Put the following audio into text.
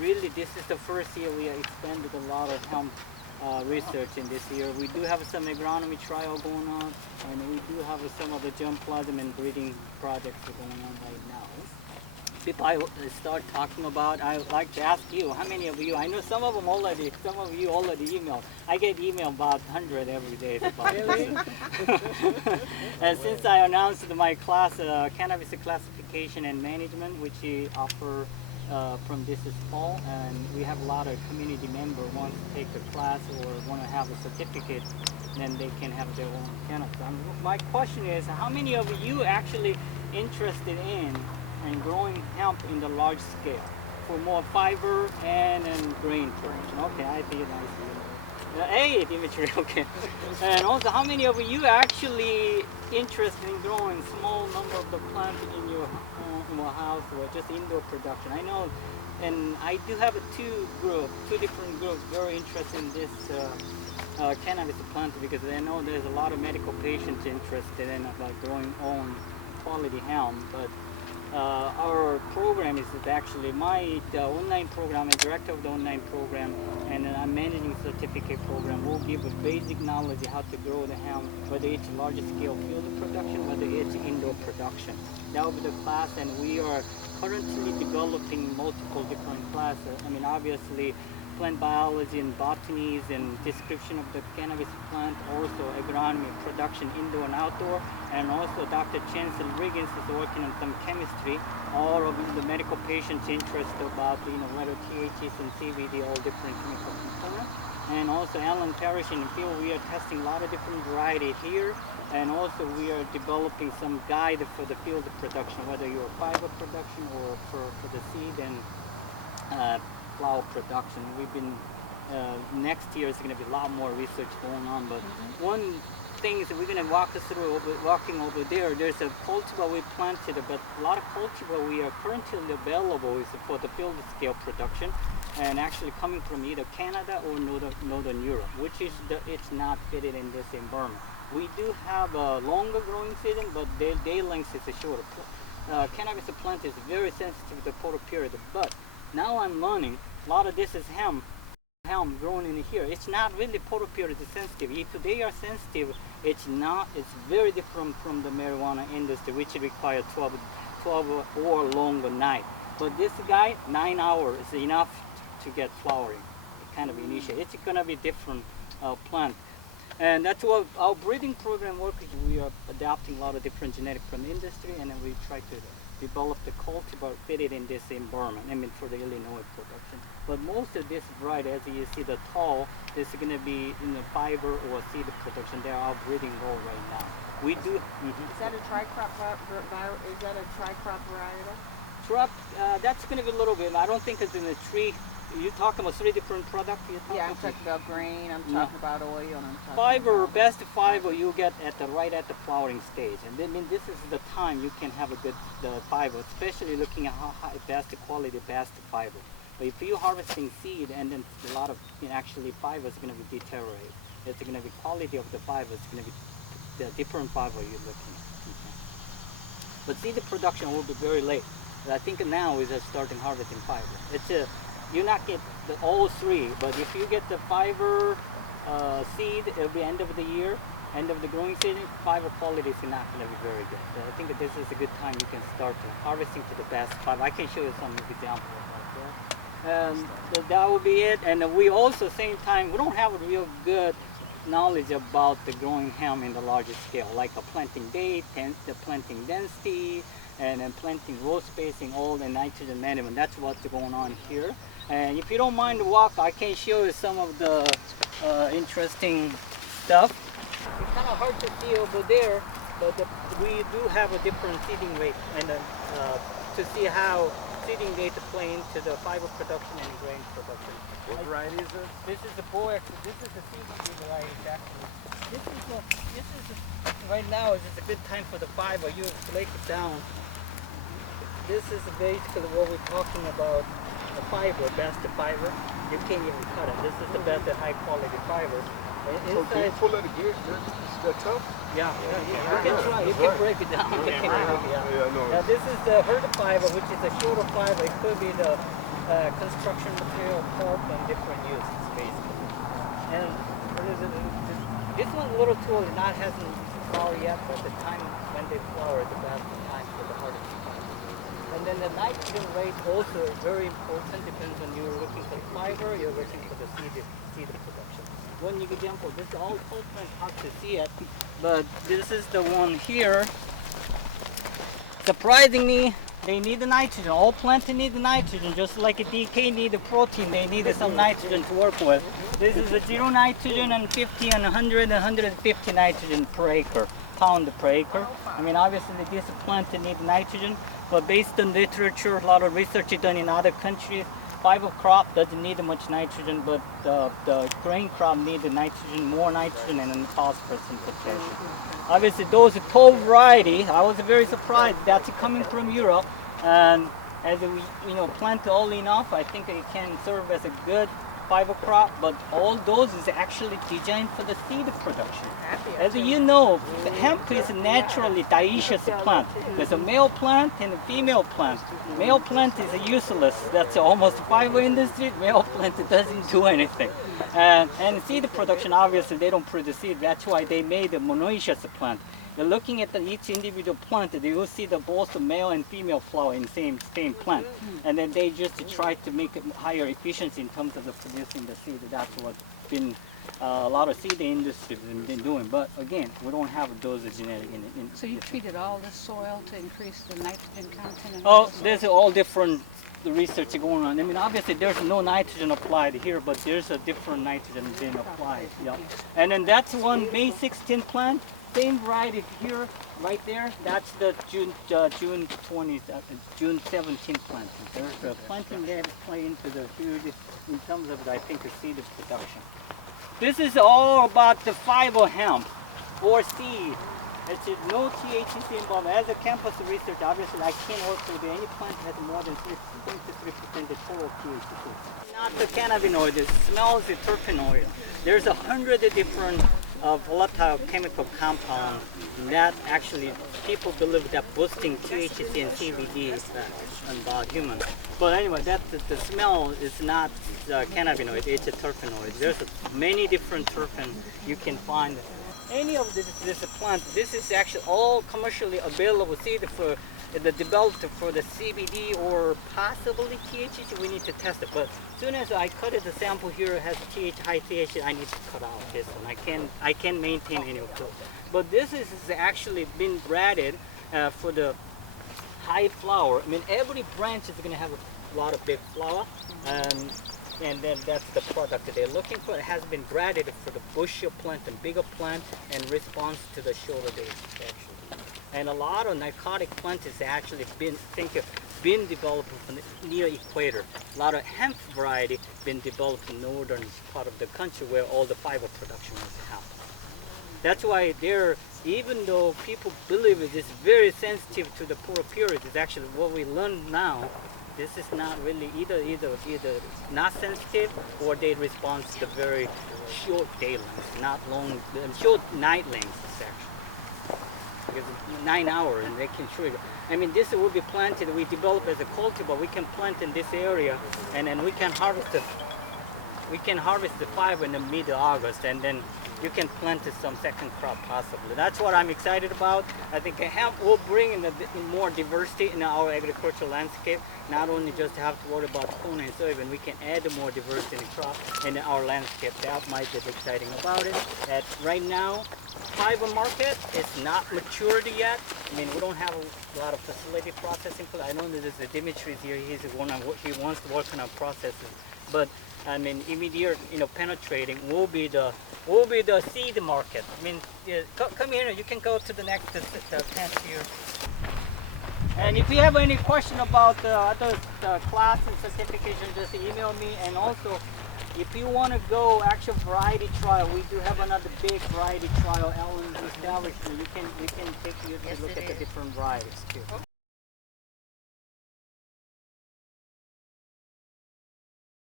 really this is the first year we expanded a lot of hemp research in this year. We do have some agronomy trial going on, and we do have some of the germplasm and breeding projects going on right now. Before I start talking about, I would like to ask you, how many of you, I know some of you already email. I get email about 100 every day about really? And since I announced my class, Cannabis Classification and Management, which we offer from this fall, and we have a lot of community members want to take the class or want to have a certificate, then they can have their own cannabis. My question is, how many of you actually interested in growing hemp in the large scale for more fiber and grain production? Okay, I see it nicely. Hey, Dimitri, okay. And also, how many of you actually interested in growing small number of the plants in your house or just indoor production? I know, and I do have two different groups very interested in this cannabis plant, because I know there's a lot of medical patients interested in growing own quality hemp, but our program is actually the online program. I'm director of the online program, and I'm managing certificate program. We'll give a basic knowledge of how to grow the hemp, whether it's large scale field production, whether it's indoor production. That will be the class, and we are currently developing multiple different classes. I mean, obviously, plant biology and botany and description of the cannabis plant, also agronomy, production, indoor and outdoor, and also Dr. Chancellor Riggins is working on some chemistry. All of the medical patients interested about whether THC and CBD, all different chemical components. And also Alan Parrish in the field, we are testing a lot of different varieties here, and also we are developing some guide for the field production, whether you're fiber production or for the seed and flower production. We've been next year is going to be a lot more research going on, but one thing is that we're going to walk us through walking over there. There's a cultivar we planted, but a lot of cultivar we are currently available is for the field scale production, and actually coming from either Canada or Northern Europe, which is it's not fitted in this environment. We do have a longer growing season, but day length is shorter. Cannabis plant is very sensitive to the photo period, but now I'm learning a lot of this is hemp grown in here. It's not really photoperiod sensitive. If they are sensitive, it's not. It's very different from the marijuana industry, which require 12 or longer night. But this guy, 9 hours is enough to get flowering. Kind of initiate. It's gonna be different plant. And that's what our breeding program works. We are adapting a lot of different genetics from the industry, and then we try to develop the cultivar fitted in this environment, I mean for the Illinois production. But most of this variety, as you see the tall, is going to be in the fiber or seed production. They are breeding role right now. We do. Is that a tricrop varietal? That's going to be a little bit. I don't think it's in the tree. You're talking about 3 different products? Yeah, I'm talking about grain, I'm talking about oil, and I'm talking fiber, about... best fiber you get right at the flowering stage. And then this is the time you can have a good fiber, especially looking at how high, best quality, best fiber. But if you're harvesting seed, and then a lot of actually fiber is going to be deteriorate. It's going to be quality of the fiber, it's going to be the different fiber you're looking at. Okay. But seed production will be very late. I think now is starting harvesting fiber. You not get all 3, but if you get the fiber seed, it'll be end of the year, end of the growing season, fiber quality is not going to be very good. So I think this is a good time you can start harvesting to the best fiber. I can show you some examples of that. So that will be it. And we also, same time, we don't have a real good knowledge about the growing hemp in the larger scale, like a planting date, the planting density, and then planting row spacing, all the nitrogen management. That's what's going on here. And if you don't mind the walk, I can show you some of the interesting stuff. It's kind of hard to see over there, but we do have a different seeding rate, and to see how seeding data play into the fiber production and grain production. What variety is this? This is the Boex. This is the CBD variety actually. This is right now is a good time for the fiber. You break it down. This is basically what we're talking about. The fiber, best fiber. You can't even cut it. This is the best high quality fiber. So can you pull it again? Is that tough? Yeah, you can try. You can break it down. Yeah, no. Now this is the herd fiber, which is a shorter fiber. It could be the construction material, pulp, and different uses, basically. And this one's a little too old. Not hasn't flowered yet, but the time when they flower, the best time for the harvest. And then the nitrogen rate also is very important. Depends on you're looking for fiber, you're looking for the seed production. One example, this is all pulp plant, hard to see it, but this is the one here. Surprisingly, they need the nitrogen. All plants need the nitrogen, just like a DK need the protein. They need some nitrogen to work with. This is a 0 nitrogen and 50 and 100 and 150 nitrogen per acre, pound per acre. I mean, obviously this plant need nitrogen, but based on literature, a lot of research is done in other countries. Fiber crop doesn't need much nitrogen, but the grain crop need the nitrogen, more nitrogen and phosphorus and potassium. Obviously, those 12 variety, I was very surprised. That's coming from Europe, and as we plant early enough, I think it can serve as a good fiber crop. But all those is actually designed for the seed production. As you know, hemp is a naturally dioecious plant. There's a male plant and a female plant. Male plant is useless. That's almost fiber industry. Male plant doesn't do anything. And seed production, obviously, they don't produce seed. That's why they made a monoecious plant. You're looking at each individual plant, you will see both the male and female flower in the same plant. And then they just try to make it higher efficiency in terms of producing the seed. That's what's been a lot of seed industry have been doing. But again, we don't have those genetic in So you treated all the soil to increase the nitrogen content? Oh, there's all different research going on. I mean, obviously there's no nitrogen applied here, but there's a different nitrogen being applied. Yeah. And then that's one May 16 plant. Same variety here, right there. That's the June 20, June 17 planting. There's a planting that play into the huge in terms of I think the seed production. This is all about the fiber hemp or seed. It's no THC involved. As a campus research, obviously I can't work with any plant that has more than 3% of total THC. Not the cannabinoid. It smells the terpenoid. There's 100 different volatile chemical compounds that actually people believe that boosting THC and CBD about humans. But anyway, the smell is not cannabinoid, it's a terpenoid. There's many different terpenes you can find. Any of this plant, this is actually all commercially available seed for the developed for the CBD or possibly THC. We need to test it. But as soon as I cut it, the sample here has high THC. I need to cut out this one. I can't maintain any of those. But this is actually been bred for the high flower. I mean, every branch is going to have a lot of big flower. And then that's the product that they're looking for. It has been bred for the bushier plant and bigger plant and response to the shorter days, actually. And a lot of narcotic plants has actually been developed from the near equator. A lot of hemp variety been developed in northern part of the country where all the fiber production is happening. That's why even though people believe it is very sensitive to the poor purity, it's actually what we learn now. This is not really either not sensitive or they respond to the very short day lengths, not long, short night lengths actually. Because 9 hours and they can trigger. I mean, this will be planted, we develop as a cultivar, we can plant in this area and then we can harvest the fiber in the mid-August and then you can plant some second crop possibly. That's what I'm excited about. I think hemp will bring in more diversity in our agricultural landscape. Not only just have to worry about corn and soybean, we can add more diversity in crop in our landscape. That might be exciting about it. Right now, fiber market is not matured yet. I mean, we don't have a lot of facility processing. I know that there's Dimitri here. He wants to work on our processes, but I mean, immediate, penetrating will be the seed market. I mean, come here. You can go to the next tent here. And if you have any question about the other class and certification, just email me. And also, if you want to go actual variety trial, we do have another big variety trial. Ellen established. We can take you to look at the different varieties too.